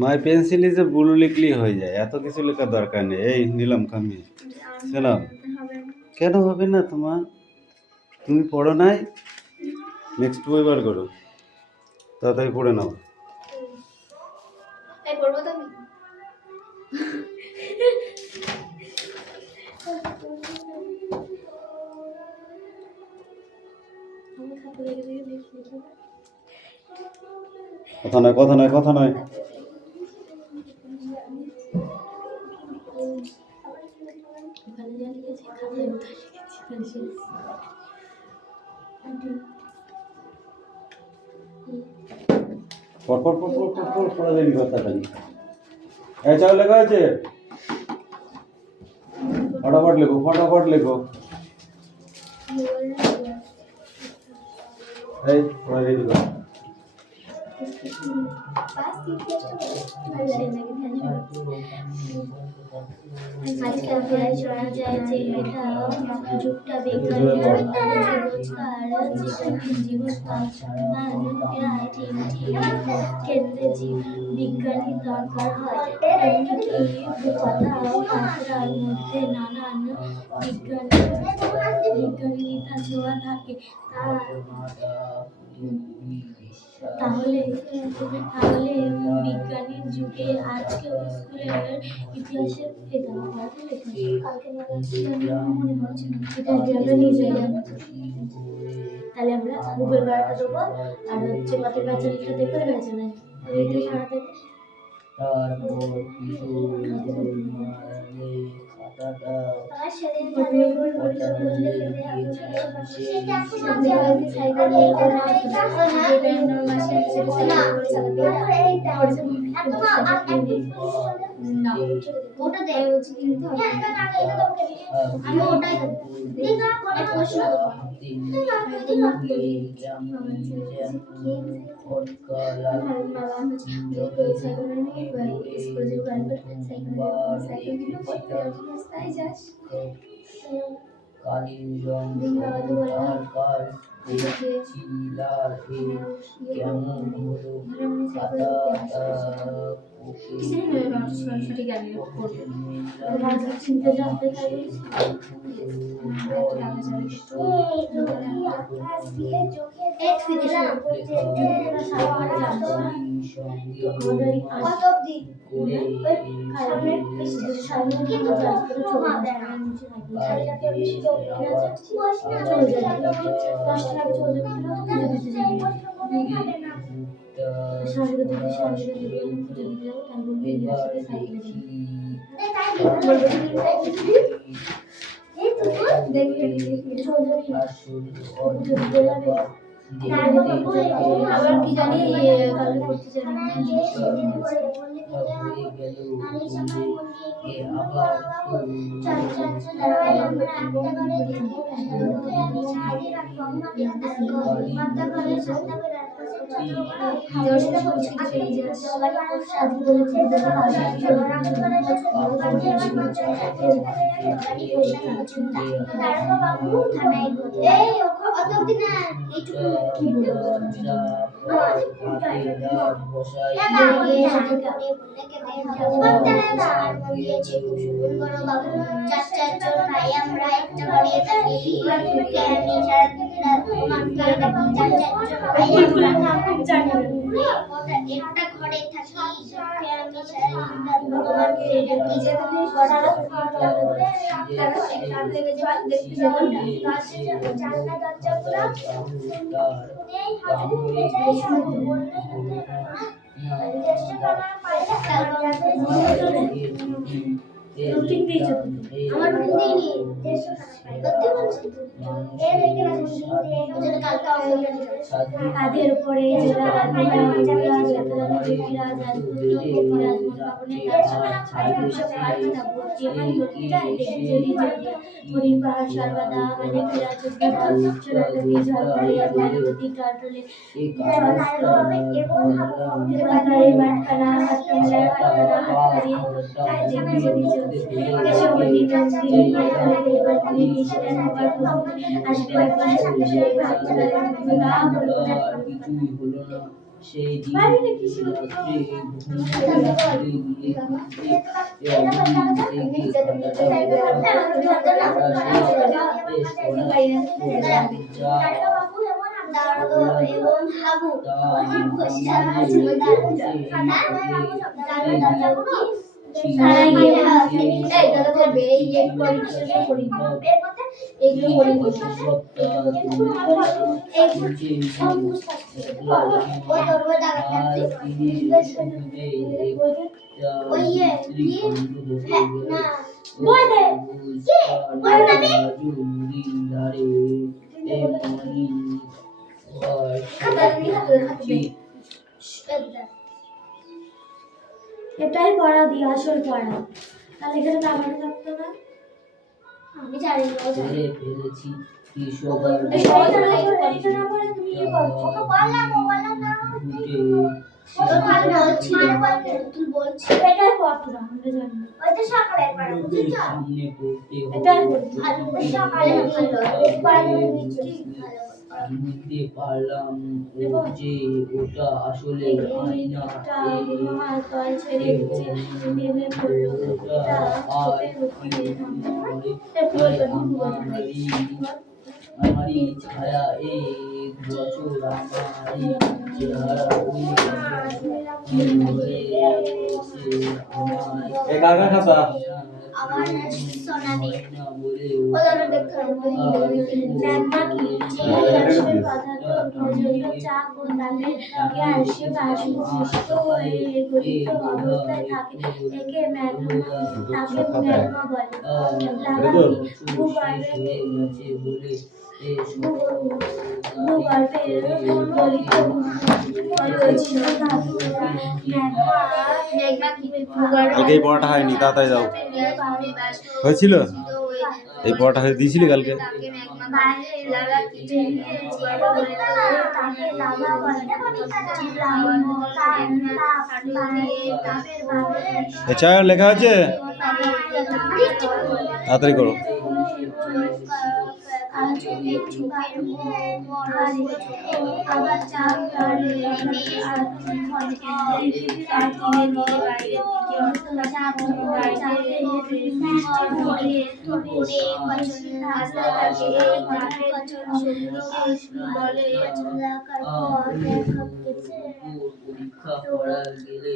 My pencil is a blue লিখলেই হয়ে যায়, এত কিছু লেখার দরকার নেই। এই নিলাম কামি শোনাও। কেন হবে না তোমার? তুমি পড়ো নাই? নেক্সট বই বার করো, তাড়াতাড়ি পড়ে নাও। কথা নয়, কথা নয়, কথা নয়। পড়া দেরি কথা খালি। এই চাও লেখা আছে, ফটাফট লেখো, ফটাফট লেখো। এই পড়া দেরি কথা। বিজ্ঞানী দরকার হয়, কথার মধ্যে নানান বিজ্ঞানীতা ছোঁয়া থাকে। তাহলে বিজ্ঞানীর যুগে আজকেও স্কুলের ইতিহাসের তাহলে আমরা গুগল বারটা দেবো আর হচ্ছে পথের প্যাচালিটা দেখে গেছে না এইটা সারাতে ওটা দেয় হচ্ছে কিন্তু আমি ওটাই আবার কি জানি কালকে করতে জানি ওইগুলো না খুব জানি না। একটা ঘরে থাকি ভগবানকে কি যে তুমি বড় দেখতে যাবো জানলা দরজাগুলো এই হাতে নিয়ে যাই শুনতে বললে চেষ্টা করা পারে রুটিন দিয়েছো আমার হিন্দি দেড়শো টাকা পাই সত্যি বলছি এর রেখে রাখছি হিন্দি কালকে কাঁধের উপরে জোড়া বিরাজ পরিবার সর্বদা মানে বিরাজ কিছুই হলো না সেই এটাই পড়া দিয়ে আসল পড়া, তাহলে এখানে নামানো থাকতো না। আমি জানি না ফেলেছি তুমি ইয়ে করছো তুই বলছি এটাই পড়া আমরা জানি না। ওই তো সকালে একবার বুঝেছ সামনে পড়তে এটাই পড়ি। আর সকালে বুঝতে পারলাম যে ওটা আসলে আয়না এটা মহাল তল ছেড়ে নিচে নেমে পড়লো। এটা চোখের উপরে আমারই ছায়া এক বছর আমারই চেহারা এ কাকা খাতা আমার সোনালি বলে ওদের দেখতে ম্যাগমা কি আসবে কথা তো প্রচন্ড চাপ ও তাকে আসে বাষ্পীভূত হয়ে গঠিত অবস্থায় থাকে একে ম্যাগমা, তাকে ম্যাগমা বলে। লাভাকে ভূগর্ভে গলিত হয়েছিল ধাতুরা ম্যাগমা কি কালকে এই পড়াটা হয়নি, তাড়াতাড়ি যাও। হয়েছিল? এই পড়াটা হয়ে দিয়েছিলি কালকে? এ চায় লেখা আছে, তাড়াতাড়ি করো। পরীক্ষা করা গেলে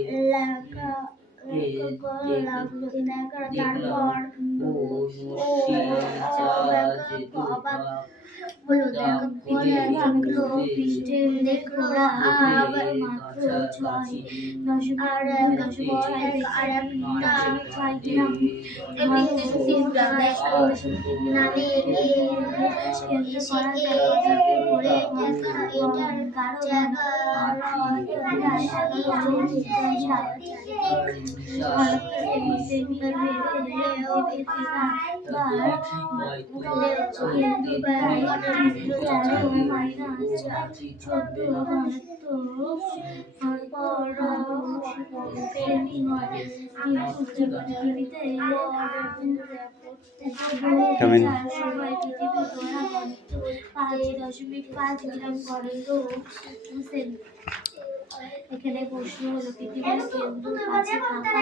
Come in. 5.5 গ্রাম পর্যন্ত এখানে প্রশ্ন হলো পৃথিবীর কেন্দ্র কাছে থাকা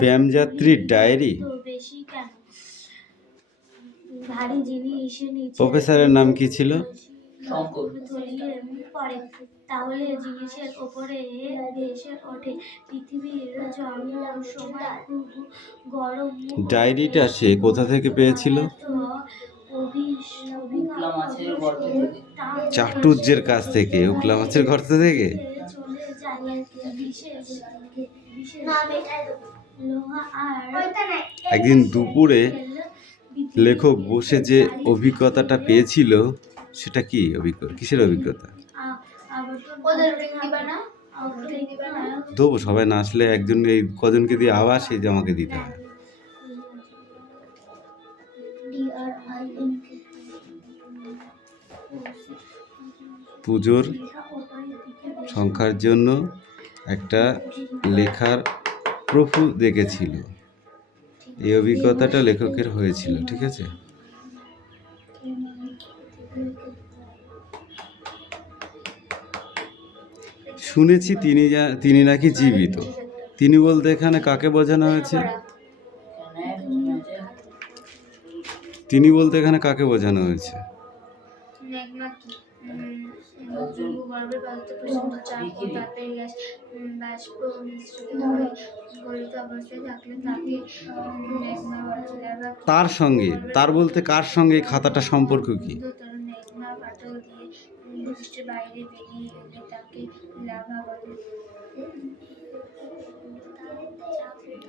ব্যায়ামযাত্রীর ডায়েরি। তো বেশি কেন? ভারী জিনিস নিচে প্রফেসরের নাম কি ছিল? শঙ্কর ধরিয়ে পড়ে, তাহলে জিনিসের ওপরে ভেসে ওঠে। পৃথিবীর জন্ম সময় খুব গরম হলে ডায়েরিটা সে কোথা থেকে পেয়েছিল? উকলা মাছের গর্ত থেকে। চাটুর্যের কাছ থেকে, উকলা মাছের গর্ত থেকে। চলে যায় বিশেষ না আমি এটাই দেবো। লোহা আর ওইটা নাই। একদিন দুপুরে লেখক বসে যে অভিজ্ঞতাটা পেয়েছিল, সেটা কি অভিজ্ঞতা, কিসের অভিজ্ঞতা? ওদের রিং দিবা না? রিং দিবা না? দেবো, সবাই না আসলে একজন, এই কজনকে দিয়ে আবার সেই যে আমাকে দিতে হয়। পুজোর সংখ্যার জন্য একটা লেখার প্রভু দেখেছিল, এই অভিজ্ঞতাটা লেখকের হয়েছিল, ঠিক আছে? শুনেছি তিনি নাকি জীবিত। তিনি বলতে এখানে কাকে বোঝানো হয়েছে? তিনি বলতে এখানে কাকে বোঝানো হয়েছে? ম্যাগমা কি? ভূগর্ভে পদার্থ প্রশান্ত চাপ ও তাপের গ্যাস বাষ্প মিশ্রিত হয়ে গলিত অবস্থায় থাকলে তাকে ম্যাগমা বলা যায়। বা তার সঙ্গে, তার বলতে কার সঙ্গে এই খাতাটা সম্পর্ক কি? তরল ম্যাগমা ফাটল দিয়ে ভূপৃষ্ঠের বাইরে বেরিয়ে এলে তাকে লাভা বলে।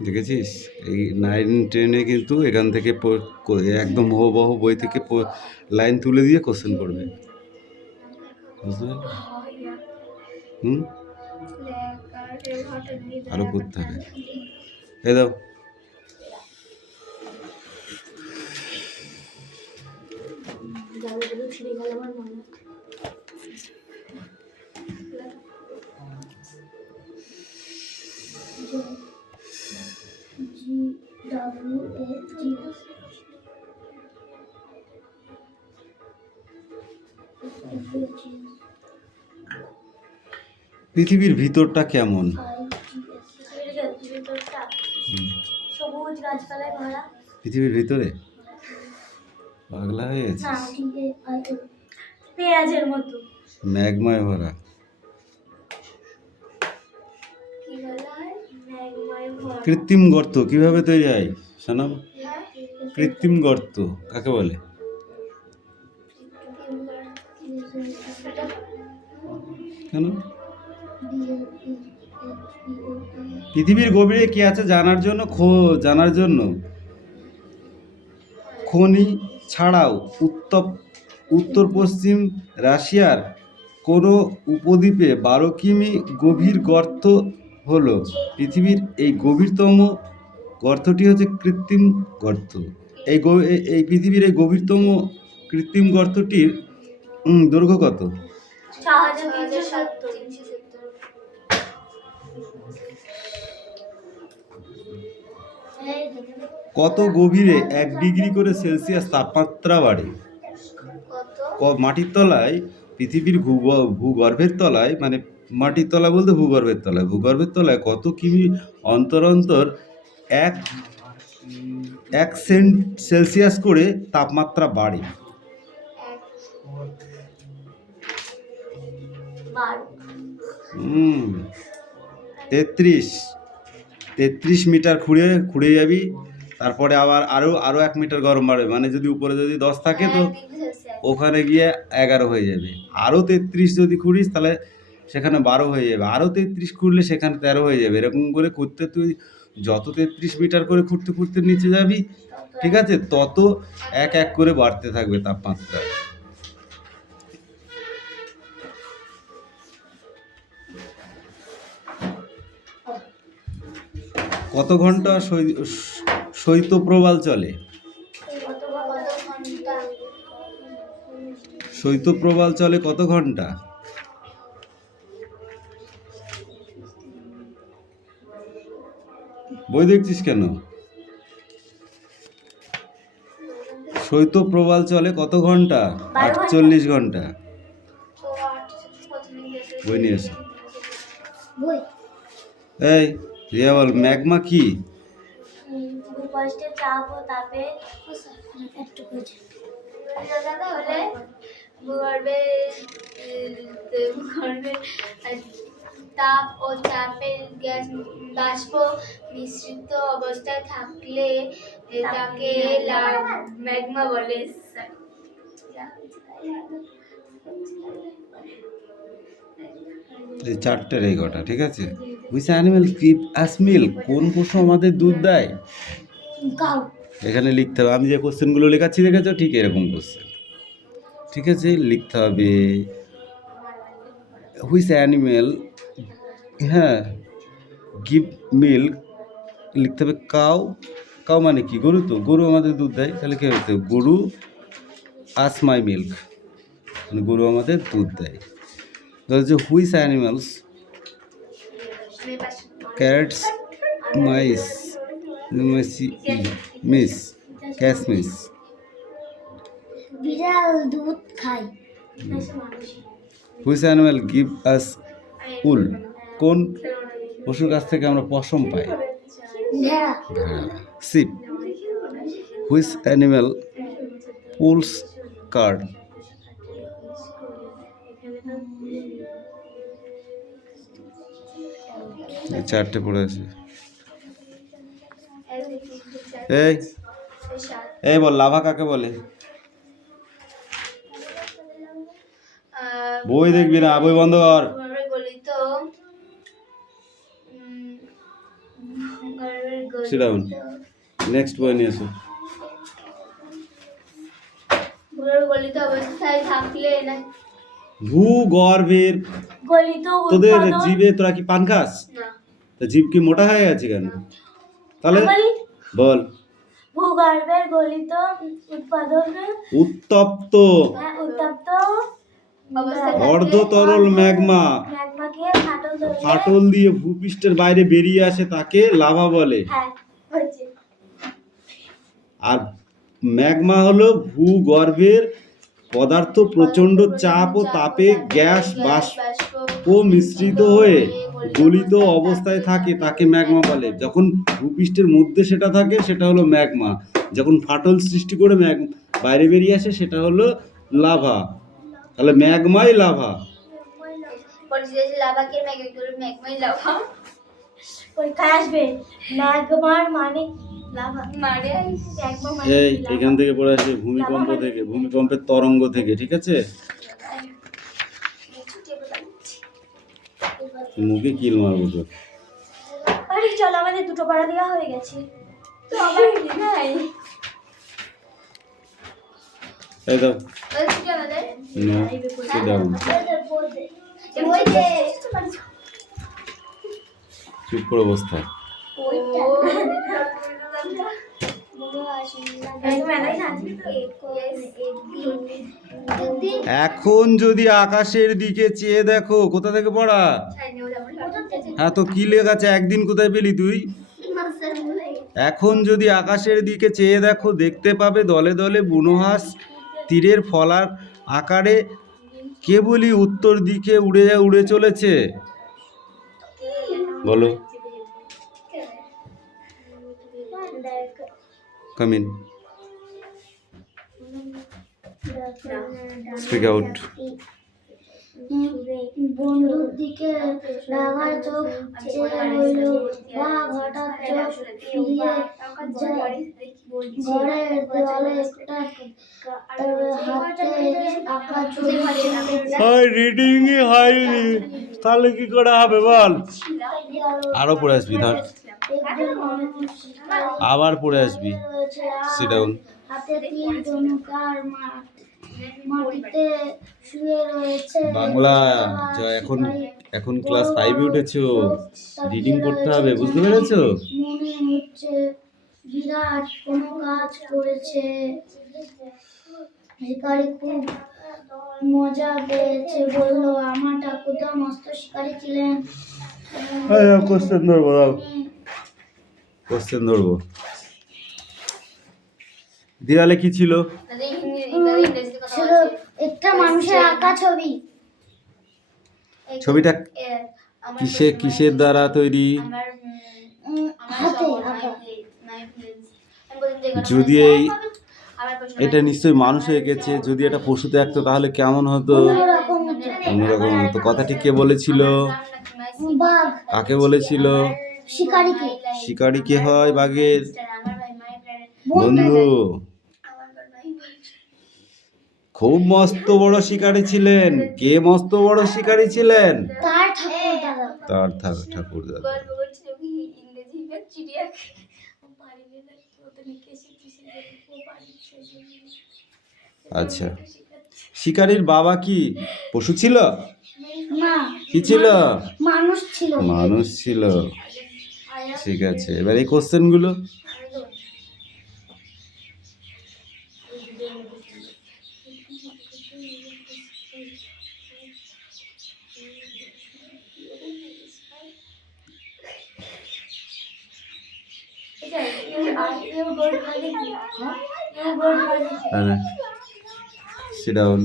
দেখেছিস, এই 9-10-এ কিন্তু এখান থেকে একদম মহবহ বই থেকে লাইন তুলে দিয়ে কোশ্চেন করবে, বুঝতে পারলি? আরো করতে হবে। এই দাও, পৃথিবীর ভিতরটা কেমন? সবুজ গাছপালায় ভরা। পৃথিবীর ভিতরে পাগলা হয়ে গেছে, পেঁয়াজের মতো। ম্যাগমায় ভরা। কি বলা হয়? ম্যাগমায় ভরা। কৃত্রিম গর্ত কিভাবে তৈরি হয় শোনাম? কৃত্রিম গর্ত কাকে বলে? কেন? পৃথিবীর গভীরে কি আছে জানার জন্য খনি ছাড়াও উত্তর পশ্চিম রাশিয়ার কোনো উপদ্বীপে 12 কিমি গভীর গর্ত হলো পৃথিবীর এই গভীরতম গর্তটি হচ্ছে কৃত্রিম গর্ত। এই পৃথিবীর এই গভীরতম কৃত্রিম গর্তটির দৈর্ঘ্য কত? 6370। কত গভীরে 1 ডিগ্রি করে সেলসিয়াস তাপমাত্রা বাড়ে? মাটির তলায়, পৃথিবীর ভূগর্ভের তলায়, মানে মাটির তলা বলতে ভূগর্ভের তলায় কত কিমি অন্তর অন্তর 1 সেলসিয়াস করে তাপমাত্রা বাড়ে? 33 মিটার খুঁড়ে যাবি, তারপরে আবার আরো 1 মিটার গরম বাড়বে, মানে যদি উপরে যদি 10 থাকে তো ওখানে গিয়ে 11 হয়ে যাবে। আরো 33 যদি খুঁড়িস তাহলে সেখানে 12 হয়ে যাবে, আরো 33 খুঁড়লে সেখানে 13 হয়ে যাবে। এরকম করে খুঁড়তে তুই যত 33 মিটার করে খুঁড়তে নিচে যাবি, ঠিক আছে, তত এক করে বাড়তে থাকবে তাপমাত্রা। কত ঘন্টা শৈত্যপ্রবাল চলে? শৈত্যপ্রবাল চলে কত ঘন্টা? বই দেখছিস কেন? শৈত্যপ্রবাল চলে কত ঘন্টা? 48 ঘন্টা। বই নিয়ে এসো। এই রিয়া বল, ম্যাগমা কি? ভূপৃষ্ঠের চাপ ও তাপে ভূগর্ভের তাপ ও চাপের গ্যাস বাষ্প মিশ্রিত অবস্থায় থাকলে তাকে ম্যাগমা বলে। এই চারটের এই কটা, ঠিক আছে? Which animal give us milk? কোন পশু আমাদের দুধ দেয়? কাউ। এখানে লিখতে হবে। আমি যে কোশ্চেনগুলো লেখাচ্ছি দেখেছো, ঠিক এরকম কোশ্চেন, ঠিক আছে? লিখতে হবে হুইচ অ্যানিমেল, হ্যাঁ, গিভ মিল্ক, লিখতে হবে কাউ। কাউ মানে কি? গরু। তো গরু আমাদের দুধ দেয়, তাহলে কি হতে হবে? গরু আস মাই মিল্ক, মানে গরু আমাদের দুধ দেয়। তাহলে যে which animals cats mice miss cash miss. বিড়াল দুধ খায়। Which animal give us wool? কোন পশুর কাছ থেকে আমরা পশম পাই? ভেড়া। Sheep. Which animal pulls cart? এই চারটে পড়ে আছে। এই এই বল, লাভা কাকে বলে? বই দেখবি না, বই বন্ধ কর। গলিত Sit down. নেক্সট বই নিয়ে এসো। গলিত অবস্থায় থাকলে না ভূগর্ভের, গলিত তোদের উৎপাদন। জিভে তোরা কি পান খাস? না তা জিভ কি মোটা হয়ে গেছে কেন? তাহলে বলি, বল। ভূগর্ভের গলিত উৎপাদনে উত্তপ্ত উত্তপ্ত অবস্থায় অর্ধ তরল ম্যাগমা ম্যাগমাকে ফাটল ধরলে, ফাটল দিয়ে ভূপৃষ্ঠের বাইরে বেরিয়ে আসে, তাকে লাভা বলে। হ্যাঁ হয়েছে। আর ম্যাগমা হলো ভূগর্ভের পদার্থ প্রচণ্ড চাপ ও তাপে গ্যাস বাষ্প মিশ্রিত হয়ে গলিত অবস্থায় থাকে, তাকে ম্যাগমা বলে। যখন ভূপৃষ্ঠের মধ্যে সেটা থাকে সেটা হলো ম্যাগমা, যখন ফাটল সৃষ্টি করে বাইরে বেরিয়ে আসে সেটা হলো লাভা। তাহলে ম্যাগমাই লাভা। লাভাকে ম্যাগমাই লাভা পরীক্ষায় আসবে ম্যাগমার মানে লাভা মানে ম্যাগমা মানে এই লাভা। এখান থেকে পড়ে আসে ভূমিকম্প থেকে, ভূমিকম্পের তরঙ্গ থেকে, ঠিক আছে? মুখে কিল মারবো তো। আরে চল, আমাদের দুটো পাড়া দেওয়া হয়ে গেছে। তো আবার নাই এই দাও। ওই কি আমাদের নো, সিট ডাউন। চুপ করে অবস্থা। এখন যদি আকাশের দিকে চেয়ে দেখো, কোথা থেকে পড়া? হ্যাঁ, তো কি লেখা আছে? একদিন কোথায় পেলি তুই? এখন যদি আকাশের দিকে চেয়ে দেখো, দেখতে পাবে দলে দলে বুনোহাঁস তীরের ফলার আকারে কেবলই উত্তর দিকে উড়ে চলেছে। বলো। Come in, speak out. বন্ধুর দিকে রাগার চোখ চেয়ে রইল, বাঘ হঠাৎ চোখ ফিরিয়ে ঘরের দেওয়ালে একটা হাতে আঁকা ছবি রিডিংই হয়নি, তাহলে কি করে হবে বল? আরো পড়ে আসবি, ধর একজন মানুষ আবার পড়ে আসবি। রয়েছে, সিট ডাউন। হাতে তীর ধনুকার মাটিতে শুয়ে রয়েছে। বাংলা এখন ক্লাস 5-এ উঠেছো, রিডিং পড়তে হবে, বুঝতে পেরেছো? মনে হচ্ছে বিরাট কোনো কাজ করেছে। শিকারি খুব মজা পেয়েছে, বলল, আমার ঠাকুরদা মস্ত শিকারি ছিলেন। কোশ্চেন ধরবো, দাও কোশ্চেন ধরবো। দেয়ালে কি ছিল? ছিল একটা মানুষের আঁকা ছবি। ছবিটা কিসের দ্বারা তৈরি? হাতে আঁকা। যদি এই আবার প্রশ্ন এটা নিশ্চয়ই মানুষ এঁকেছে, যদি এটা পশুতে আঁকতো তাহলে কেমন হতো? অন্যরকম হতো। অন্যরকম হতো। কথাটি কে বলেছিল? বাঘ কাকে বলেছিল? শিকারীকে। শিকারি কে হয় বাঘের? আমার ভাই মায়ের বন্ধু। আমার ভাই খুব মস্ত বড় শিকারী ছিলেন। কে মস্ত বড় শিকারী ছিলেন? তার ঠাকুর দাদা। তার ঠাকুর দাদা। গল্প করছিল কি ইংরেজি বা চিড়িয়া পারি না তো লিখে শিখছি ও পারি আচ্ছা, শিকারীর বাবা কি পশু ছিল? না, কি ছিল? মানুষ ছিল। মানুষ ছিল। ঠিক আছে, এবার এই কোশ্চেনগুলো সিট ডাউন।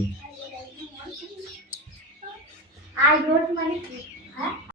আই ডোন্ট মানে কি? হ্যাঁ